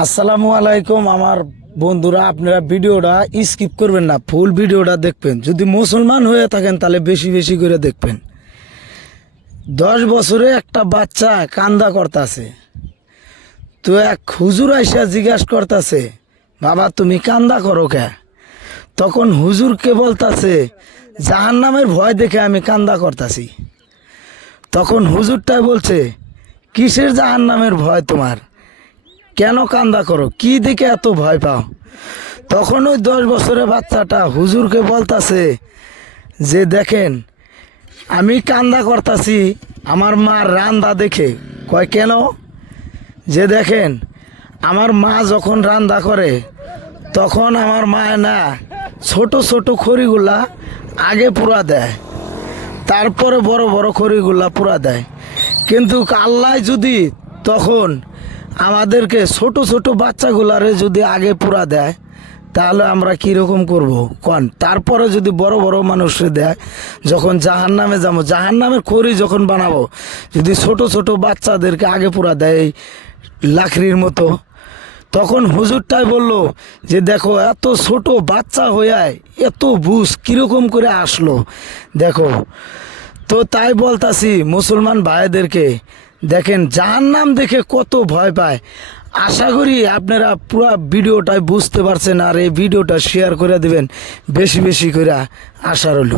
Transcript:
আসসালামু আলাইকুম আমার বন্ধুরা, আপনারা ভিডিওটা স্কিপ করবেন না, ফুল ভিডিওটা দেখবেন। যদি মুসলমান হয়ে থাকেন তাহলে বেশি বেশি করে দেখবেন। 10 বছরে একটা বাচ্চা কান্দা করতেছে, তো এক হুজুর আইসা জিজ্ঞাসা করতেছে, বাবা তুমি কান্দা করো কে? তখন হুজুরকে বলতাছে, জাহান্নামের ভয় দেখে আমি কান্দা করতাছি। তখন হুজুরটাই বলছে, কিসের জাহান্নামের ভয় তোমার? কেন কান্দা করো? কি দেখে এত ভয় পাও? তখন ওই 10 বছরের বাচ্চাটা হুজুরকে বলতাছে যে, দেখেন আমি কান্দা করতাছি আমার মার রান্দা দেখে। কয় কেন? যে দেখেন আমার মা যখন রান্দা করে তখন আমার মা না ছোট ছোট খড়িগুলা আগে পুরা দেয়, তারপরে বড় বড় খড়িগুলা পুরা দেয়। কিন্তু আল্লাহ যদি তখন আমাদেরকে ছোট ছোট বাচ্চাগুলারে যদি আগে পুরা দেয় তাহলে আমরা কীরকম করবো কন? তারপরে যদি বড় বড় মানুষে দেয়, যখন জাহান্নামে যাবো, জাহান্নামের খড়ি যখন বানাবো, যদি ছোট ছোট বাচ্চাদেরকে আগে পুরা দেয় এই লাকড়ির মতো, তখন হুজুরটাই বলল যে দেখো এত ছোট বাচ্চা হয়ে এত বুঝ কীরকম করে আসলো দেখো। তো তাই বলতাছি মুসলমান ভাইদেরকে, দেখেন জাহান্নাম দেখে কত ভয় পায়। আশা করি আপনারা পুরো ভিডিওটাই বুঝতে পারছেন, আর এই ভিডিওটা শেয়ার করে দিবেন বেশি বেশি করে, আশা রইল।